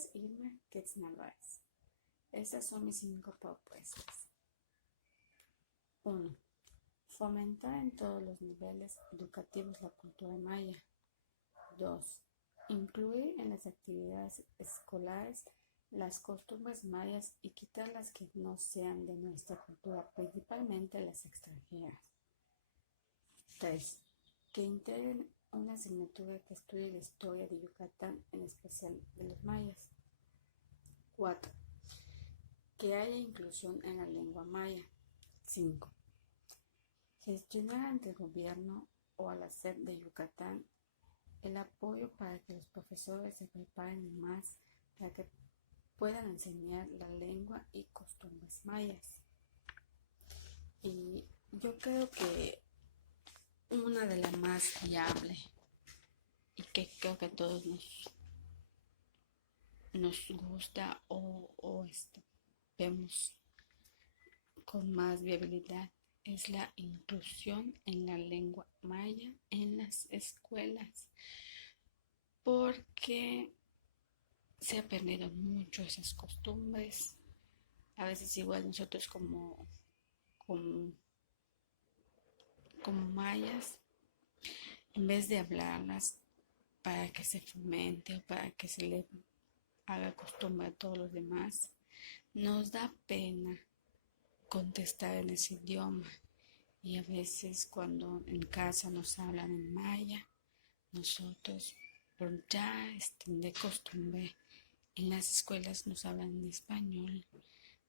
es Irma Ketz Narváez. Estas son mis 5 propuestas. 1. Fomentar en todos los niveles educativos la cultura maya. 2. Incluir en las actividades escolares las costumbres mayas y quitar las que no sean de nuestra cultura, principalmente las extranjeras. 3. Que integren una asignatura que estudie la historia de Yucatán, en especial de los mayas. 4. Que haya inclusión en la lengua maya. 5. Gestionar ante el gobierno o a la SEP de Yucatán el apoyo para que los profesores se preparen más para que puedan enseñar la lengua y costumbres mayas. Y yo creo que una de las más viable y que creo que a todos nos gusta o vemos con más viabilidad es la inclusión en la lengua maya en las escuelas, porque se ha perdido mucho esas costumbres. A veces igual nosotros como mayas, en vez de hablarlas para que se fomente o para que se le haga costumbre a todos los demás, nos da pena contestar en ese idioma, y a veces cuando en casa nos hablan en maya, nosotros por ya de costumbre en las escuelas nos hablan en español.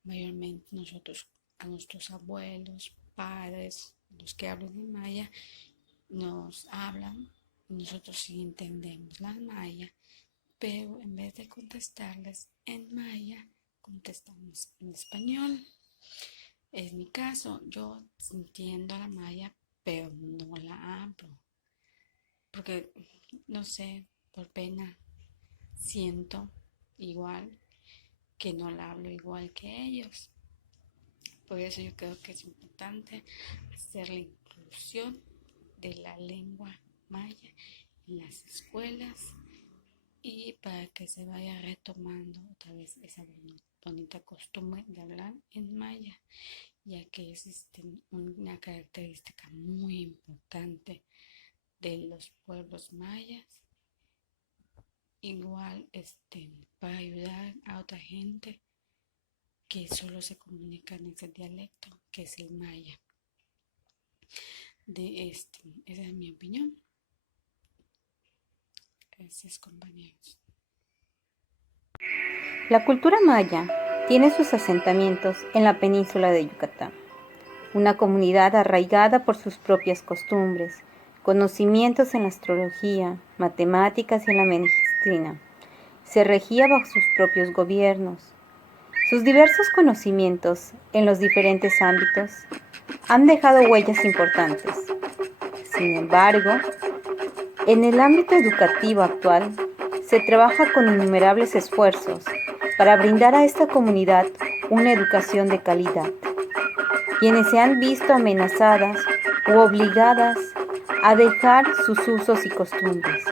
Mayormente nosotros a nuestros abuelos, padres, los que hablan en maya, nos hablan y nosotros sí entendemos la maya, pero en vez de contestarles en maya, contestamos en español. Es mi caso, yo entiendo la maya, pero no la hablo, porque no sé, por pena siento igual que no la hablo igual que ellos. Por eso yo creo que es importante hacer la inclusión de la lengua maya en las escuelas y para que se vaya retomando otra vez esa bonita costumbre de hablar en maya, ya que es una característica muy importante de los pueblos mayas. Igual para ayudar a otra gente que solo se comunica en ese dialecto que es el maya. Esa es mi opinión. Gracias, compañeros. La cultura maya tiene sus asentamientos en la península de Yucatán, una comunidad arraigada por sus propias costumbres, conocimientos en la astrología, matemáticas y en la medicina. Se regía bajo sus propios gobiernos. Sus diversos conocimientos en los diferentes ámbitos han dejado huellas importantes. Sin embargo, en el ámbito educativo actual, se trabaja con innumerables esfuerzos para brindar a esta comunidad una educación de calidad, quienes se han visto amenazadas u obligadas a dejar sus usos y costumbres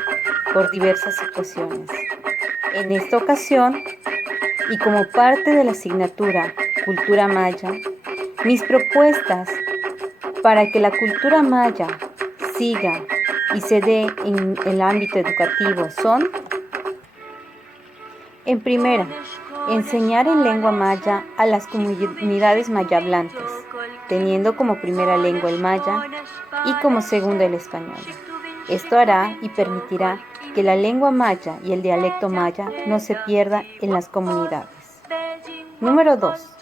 por diversas situaciones. En esta ocasión, y como parte de la asignatura Cultura Maya, mis propuestas para que la cultura maya siga y se dé en el ámbito educativo son: en primera, enseñar en lengua maya a las comunidades mayablantes, teniendo como primera lengua el maya y como segunda el español. Esto hará y permitirá que la lengua maya y el dialecto maya no se pierda en las comunidades. Número 2.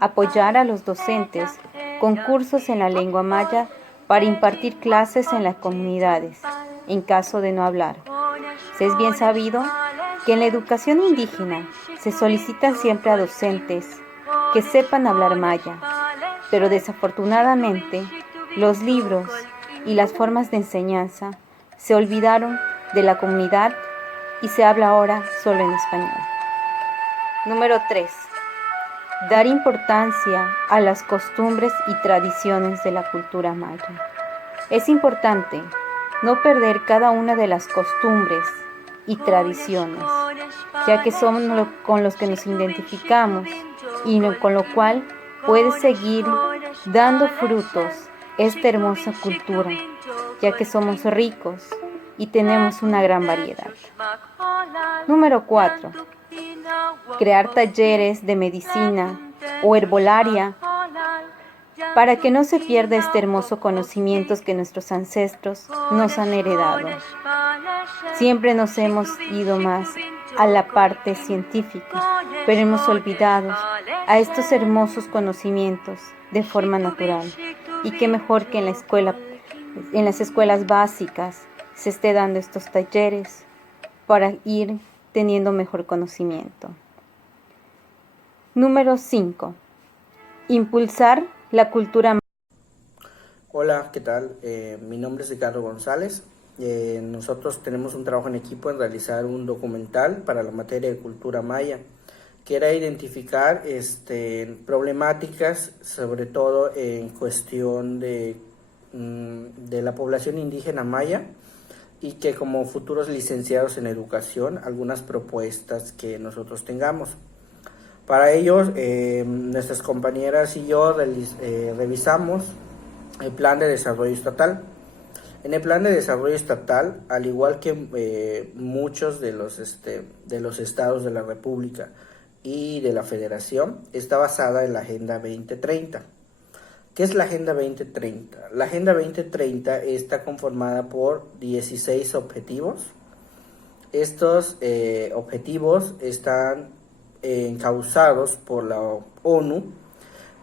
Apoyar a los docentes con cursos en la lengua maya para impartir clases en las comunidades, en caso de no hablar. Es bien sabido que en la educación indígena se solicitan siempre a docentes que sepan hablar maya, pero desafortunadamente los libros y las formas de enseñanza se olvidaron de la comunidad y se habla ahora solo en español. Número 3. Dar importancia a las costumbres y tradiciones de la cultura maya. Es importante no perder cada una de las costumbres y tradiciones, ya que son con los que nos identificamos y con lo cual puede seguir dando frutos esta hermosa cultura, ya que somos ricos y tenemos una gran variedad. Número 4. Crear talleres de medicina o herbolaria para que no se pierda este hermoso conocimiento que nuestros ancestros nos han heredado. Siempre nos hemos ido más a la parte científica, pero hemos olvidado a estos hermosos conocimientos de forma natural. Y qué mejor que en las escuelas básicas se esté dando estos talleres para ir teniendo mejor conocimiento. Número 5. Impulsar la cultura. Hola, ¿qué tal? Mi nombre es Ricardo González. Nosotros tenemos un trabajo en equipo en realizar un documental para la materia de cultura maya, que era identificar problemáticas, sobre todo en cuestión de la población indígena maya, y que como futuros licenciados en educación, algunas propuestas que nosotros tengamos. Para ello, nuestras compañeras y yo revisamos el Plan de Desarrollo Estatal. En el Plan de Desarrollo Estatal, al igual que muchos de los estados de la República y de la Federación, está basada en la Agenda 2030. ¿Qué es la Agenda 2030? La Agenda 2030 está conformada por 16 objetivos. Estos objetivos están encauzados por la ONU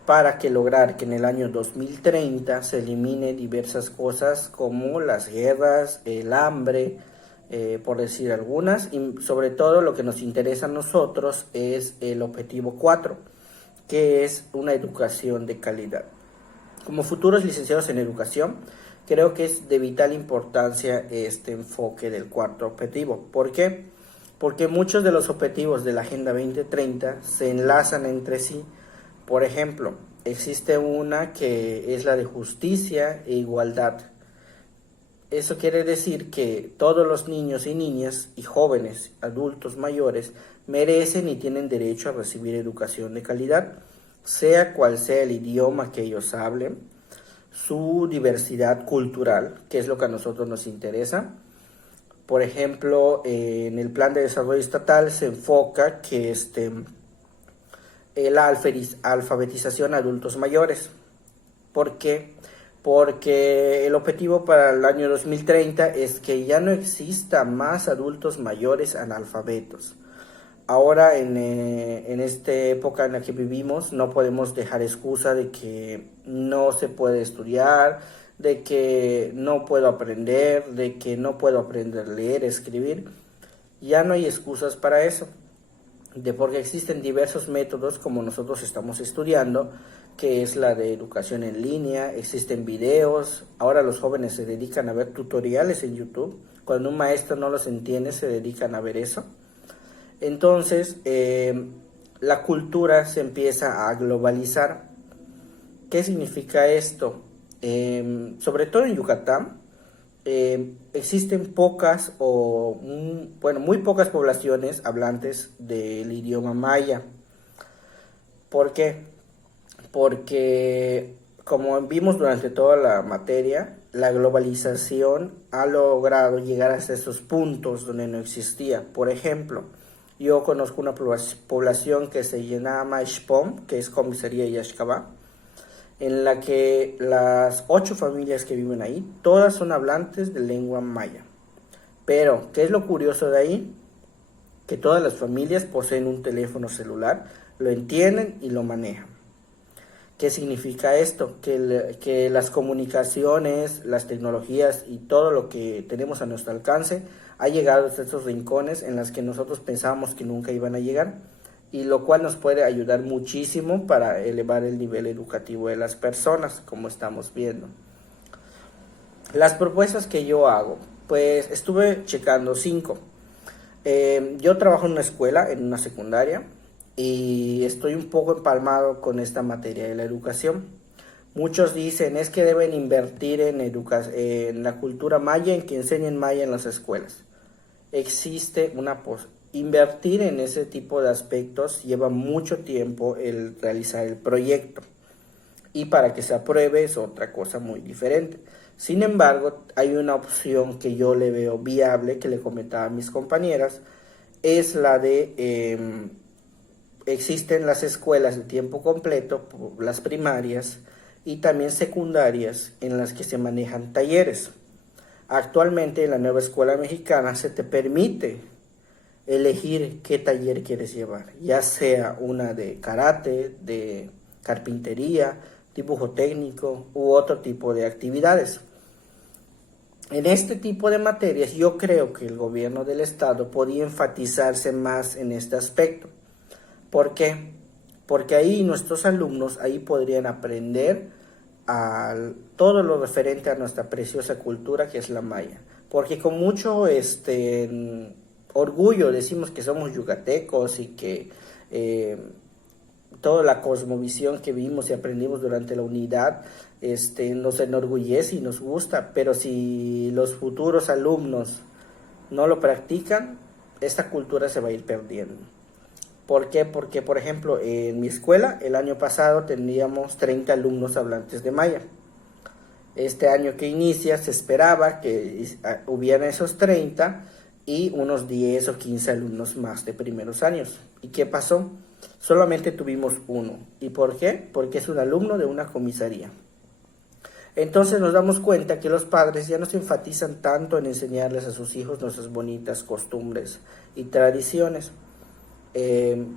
para lograr que en el año 2030 se elimine diversas cosas como las guerras, el hambre, por decir algunas, y sobre todo lo que nos interesa a nosotros es el objetivo 4, que es una educación de calidad. Como futuros licenciados en educación, creo que es de vital importancia este enfoque del cuarto objetivo. ¿Por qué? Porque muchos de los objetivos de la Agenda 2030 se enlazan entre sí. Por ejemplo, existe una que es la de justicia e igualdad. Eso quiere decir que todos los niños y niñas y jóvenes, adultos mayores, merecen y tienen derecho a recibir educación de calidad, sea cual sea el idioma que ellos hablen, su diversidad cultural, que es lo que a nosotros nos interesa. Por ejemplo, en el Plan de Desarrollo Estatal se enfoca que la alfabetización a adultos mayores. ¿Por qué? Porque el objetivo para el año 2030 es que ya no exista más adultos mayores analfabetos. Ahora, en esta época en la que vivimos, no podemos dejar excusa de que no se puede estudiar, de que no puedo aprender, de que no puedo aprender a leer, escribir. Ya no hay excusas para eso, porque existen diversos métodos como nosotros estamos estudiando, que es la de educación en línea, existen videos, ahora los jóvenes se dedican a ver tutoriales en YouTube, cuando un maestro no los entiende se dedican a ver eso. Entonces, la cultura se empieza a globalizar. ¿Qué significa esto? Sobre todo en Yucatán, existen muy pocas poblaciones hablantes del idioma maya. ¿Por qué? Porque, como vimos durante toda la materia, la globalización ha logrado llegar hasta esos puntos donde no existía. Por ejemplo, yo conozco una población que se llama Xpom, que es Comisaría Yaxcabá, en la que las 8 familias que viven ahí, todas son hablantes de lengua maya. Pero, ¿qué es lo curioso de ahí? Que todas las familias poseen un teléfono celular, lo entienden y lo manejan. ¿Qué significa esto? Que las comunicaciones, las tecnologías y todo lo que tenemos a nuestro alcance ha llegado a estos rincones en los que nosotros pensábamos que nunca iban a llegar, y lo cual nos puede ayudar muchísimo para elevar el nivel educativo de las personas, como estamos viendo. Las propuestas que yo hago, pues estuve checando 5. Yo trabajo en una escuela, en una secundaria, y estoy un poco empalmado con esta materia de la educación. Muchos dicen es que deben invertir en la cultura maya, en que enseñen maya en las escuelas. existe invertir en ese tipo de aspectos lleva mucho tiempo el realizar el proyecto, y para que se apruebe es otra cosa muy diferente. Sin embargo, hay una opción que yo le veo viable, que le comentaba a mis compañeras, es la de existen las escuelas de tiempo completo, las primarias y también secundarias, en las que se manejan talleres. Actualmente en la nueva escuela mexicana se te permite elegir qué taller quieres llevar, ya sea una de karate, de carpintería, dibujo técnico u otro tipo de actividades. En este tipo de materias yo creo que el gobierno del estado podía enfatizarse más en este aspecto. ¿Por qué? Porque ahí nuestros alumnos ahí podrían aprender todo lo referente a nuestra preciosa cultura, que es la maya. Porque con mucho orgullo decimos que somos yucatecos y que toda la cosmovisión que vimos y aprendimos durante la unidad nos enorgullece y nos gusta, pero si los futuros alumnos no lo practican, esta cultura se va a ir perdiendo. ¿Por qué? Porque, por ejemplo, en mi escuela el año pasado teníamos 30 alumnos hablantes de maya. Este año que inicia se esperaba que hubiera esos 30 y unos 10 o 15 alumnos más de primeros años. ¿Y qué pasó? Solamente tuvimos uno. ¿Y por qué? Porque es un alumno de una comisaría. Entonces nos damos cuenta que los padres ya no se enfatizan tanto en enseñarles a sus hijos nuestras bonitas costumbres y tradiciones.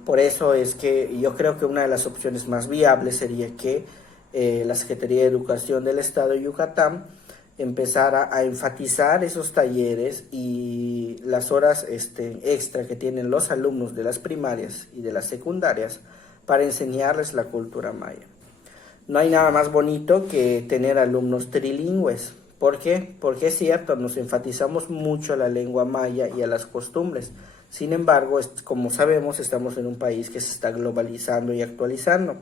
Por eso es que yo creo que una de las opciones más viables sería que la Secretaría de Educación del Estado de Yucatán empezara a enfatizar esos talleres y las horas extra que tienen los alumnos de las primarias y de las secundarias para enseñarles la cultura maya. No hay nada más bonito que tener alumnos trilingües. ¿Por qué? Porque es cierto, nos enfatizamos mucho a la lengua maya y a las costumbres. Sin embargo, como sabemos, estamos en un país que se está globalizando y actualizando.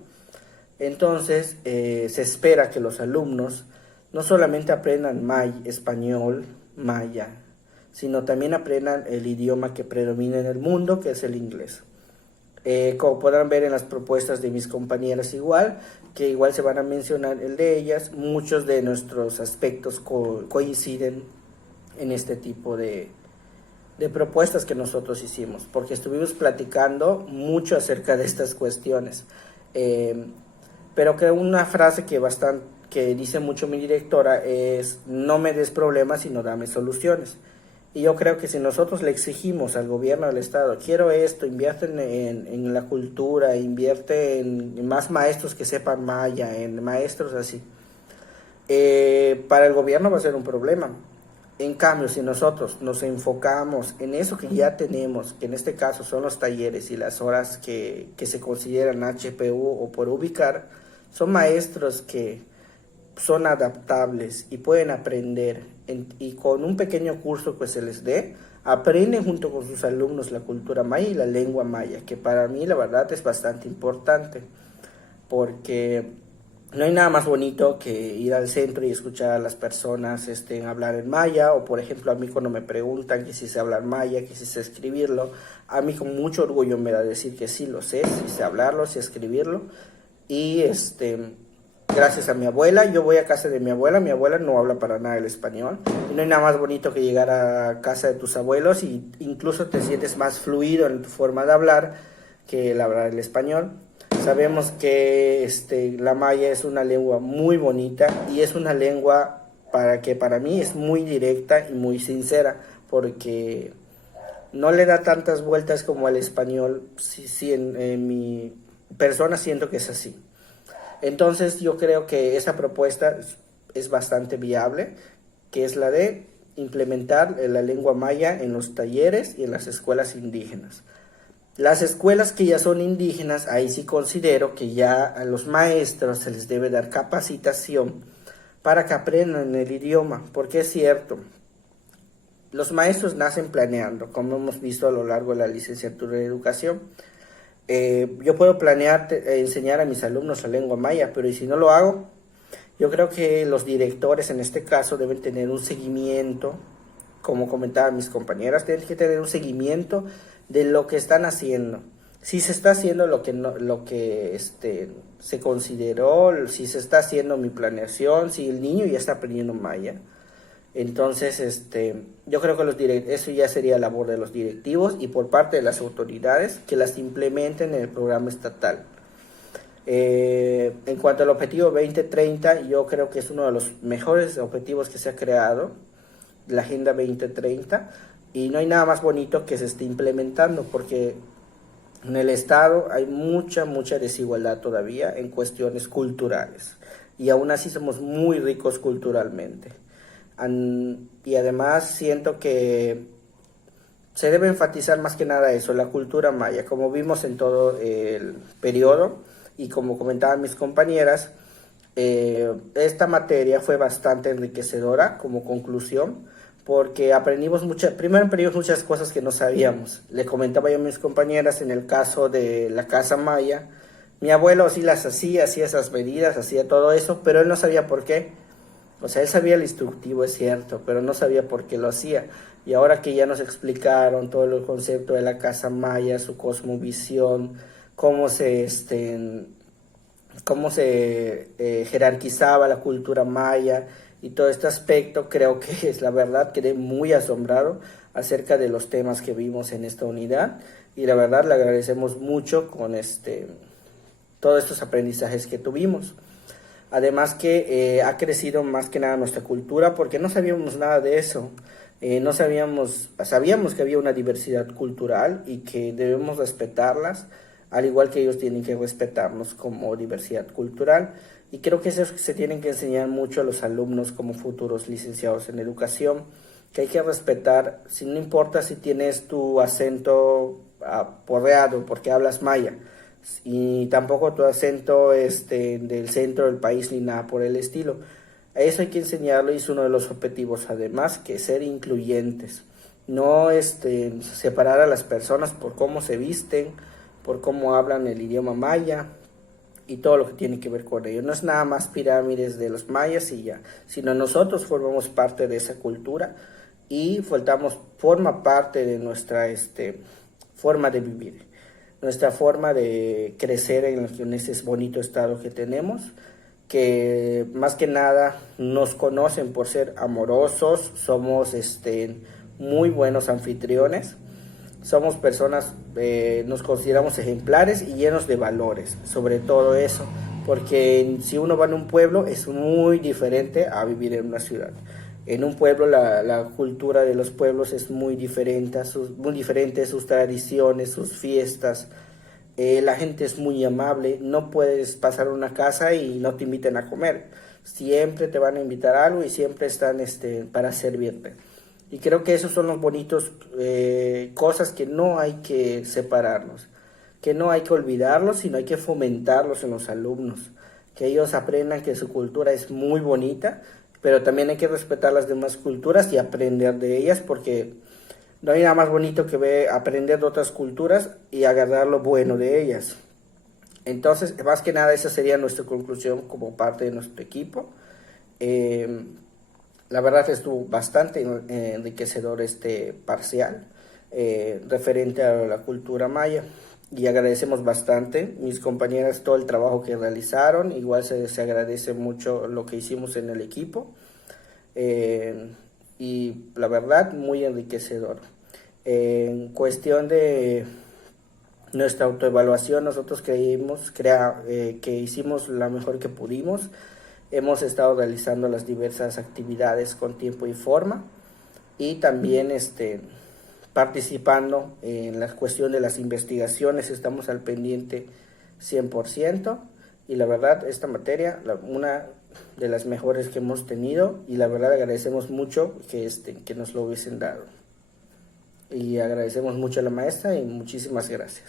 Entonces, se espera que los alumnos no solamente aprendan español, maya, sino también aprendan el idioma que predomina en el mundo, que es el inglés. Como podrán ver en las propuestas de mis compañeras que igual se van a mencionar el de ellas, muchos de nuestros aspectos coinciden en este tipo de propuestas que nosotros hicimos, porque estuvimos platicando mucho acerca de estas cuestiones. Pero que una frase que dice mucho mi directora es: no me des problemas, sino dame soluciones. Y yo creo que si nosotros le exigimos al gobierno del estado, quiero esto, invierte en la cultura, invierte en más maestros que sepan maya, en maestros así, para el gobierno va a ser un problema. En cambio, si nosotros nos enfocamos en eso que ya tenemos, que en este caso son los talleres y las horas que se consideran HPU o por ubicar, son maestros que son adaptables y pueden aprender, y con un pequeño curso que se les dé, aprenden junto con sus alumnos la cultura maya y la lengua maya, que para mí la verdad es bastante importante, porque no hay nada más bonito que ir al centro y escuchar a las personas hablar en maya, o por ejemplo a mí cuando me preguntan que si sé hablar maya, que si sé escribirlo, a mí con mucho orgullo me da decir que sí lo sé, sí sé hablarlo, sí escribirlo, y gracias a mi abuela, yo voy a casa de mi abuela no habla para nada el español, y no hay nada más bonito que llegar a casa de tus abuelos y incluso te sientes más fluido en tu forma de hablar que el hablar el español. Sabemos que la maya es una lengua muy bonita y es una lengua que para mí es muy directa y muy sincera, porque no le da tantas vueltas como al español. Sí, en mi persona siento que es así. Entonces yo creo que esa propuesta es bastante viable, que es la de implementar la lengua maya en los talleres y en las escuelas indígenas. Las escuelas que ya son indígenas, ahí sí considero que ya a los maestros se les debe dar capacitación para que aprendan el idioma, porque es cierto, los maestros nacen planeando, como hemos visto a lo largo de la licenciatura de educación. Yo puedo planear enseñar a mis alumnos la lengua maya, pero ¿y si no lo hago? Yo creo que los directores en este caso deben tener un seguimiento como comentaban mis compañeras, tienen que tener un seguimiento de lo que están haciendo. Si se está haciendo lo que se consideró, si se está haciendo mi planeación, si el niño ya está aprendiendo maya. Entonces, yo creo que eso ya sería labor de los directivos y por parte de las autoridades que las implementen en el programa estatal. En cuanto al objetivo 2030, yo creo que es uno de los mejores objetivos que se ha creado, la Agenda 2030, y no hay nada más bonito que se esté implementando, porque en el Estado hay mucha desigualdad todavía en cuestiones culturales, y aún así somos muy ricos culturalmente. Y además siento que se debe enfatizar más que nada eso, la cultura maya, como vimos en todo el periodo, y como comentaban mis compañeras, esta materia fue bastante enriquecedora como conclusión, porque aprendimos muchas cosas que no sabíamos. Le comentaba yo a mis compañeras en el caso de la casa maya, mi abuelo sí las hacía esas medidas, hacía todo eso, pero él no sabía por qué. O sea, él sabía el instructivo, es cierto, pero no sabía por qué lo hacía. Y ahora que ya nos explicaron todo el concepto de la casa maya, su cosmovisión, cómo se jerarquizaba la cultura maya y todo este aspecto, creo que es la verdad, quedé muy asombrado acerca de los temas que vimos en esta unidad, y la verdad le agradecemos mucho con todos estos aprendizajes que tuvimos. Además que ha crecido más que nada nuestra cultura, porque no sabíamos nada de eso. Sabíamos que había una diversidad cultural y que debemos respetarlas, al igual que ellos tienen que respetarnos como diversidad cultural. Y creo que eso se tienen que enseñar mucho a los alumnos como futuros licenciados en educación, que hay que respetar, no importa si tienes tu acento aporreado porque hablas maya, y tampoco tu acento del centro del país ni nada por el estilo. Eso hay que enseñarlo, y es uno de los objetivos, además, que ser incluyentes, no separar a las personas por cómo se visten, por cómo hablan el idioma maya y todo lo que tiene que ver con ello. No es nada más pirámides de los mayas y ya, sino nosotros formamos parte de esa cultura y forma parte de nuestra forma de vivir, nuestra forma de crecer en ese bonito estado que tenemos, que más que nada nos conocen por ser amorosos, somos muy buenos anfitriones, somos personas, nos consideramos ejemplares y llenos de valores, sobre todo eso, porque si uno va en un pueblo es muy diferente a vivir en una ciudad. En un pueblo la cultura de los pueblos es muy diferente, sus tradiciones, sus fiestas. La gente es muy amable, no puedes pasar a una casa y no te inviten a comer. Siempre te van a invitar a algo y siempre están para servirte. Y creo que esos son los bonitos cosas que no hay que separarnos, que no hay que olvidarlos, sino hay que fomentarlos en los alumnos, que ellos aprendan que su cultura es muy bonita, pero también hay que respetar las demás culturas y aprender de ellas, porque no hay nada más bonito que aprender de otras culturas y agarrar lo bueno de ellas. Entonces, más que nada, esa sería nuestra conclusión como parte de nuestro equipo. La verdad estuvo bastante enriquecedor este parcial referente a la cultura maya, y agradecemos bastante mis compañeras todo el trabajo que realizaron. Igual se agradece mucho lo que hicimos en el equipo, y la verdad muy enriquecedor. En cuestión de nuestra autoevaluación, nosotros creímos que hicimos lo mejor que pudimos. Hemos estado realizando las diversas actividades con tiempo y forma, y también participando en la cuestión de las investigaciones. Estamos al pendiente 100%, y la verdad esta materia, una de las mejores que hemos tenido, y la verdad agradecemos mucho que nos lo hubiesen dado, y agradecemos mucho a la maestra y muchísimas gracias.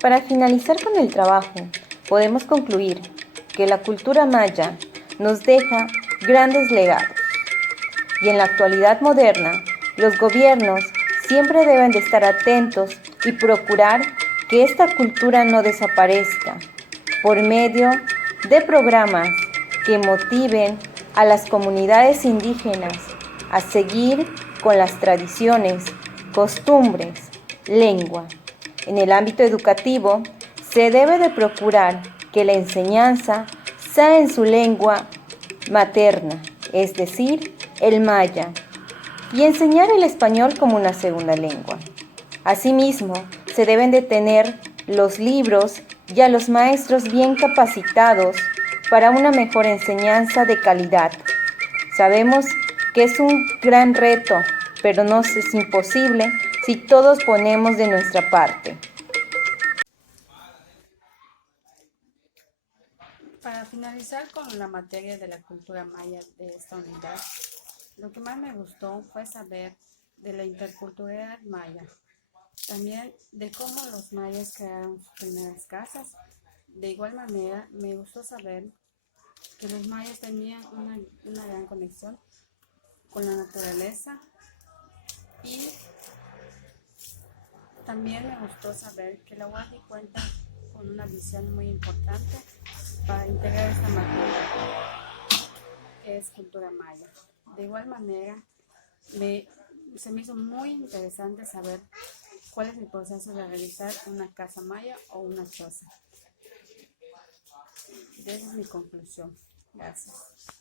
Para finalizar con el trabajo, podemos concluir que la cultura maya nos deja grandes legados, y en la actualidad moderna, los gobiernos siempre deben de estar atentos y procurar que esta cultura no desaparezca por medio de programas que motiven a las comunidades indígenas a seguir con las tradiciones, costumbres, lengua. En el ámbito educativo, se debe de procurar que la enseñanza sea en su lengua materna, es decir, el maya, y enseñar el español como una segunda lengua. Asimismo, se deben de tener los libros y a los maestros bien capacitados para una mejor enseñanza de calidad. Sabemos que es un gran reto, pero no es imposible si todos ponemos de nuestra parte. Para finalizar con la materia de la cultura maya de esta unidad, lo que más me gustó fue saber de la interculturalidad maya, también de cómo los mayas crearon sus primeras casas. De igual manera, me gustó saber que los mayas tenían una gran conexión con la naturaleza y también me gustó saber que la UASI cuenta con una visión muy importante para integrar esta materia que es cultura maya. De igual manera, se me hizo muy interesante saber cuál es el proceso de realizar una casa maya o una choza. Esa es mi conclusión. Gracias.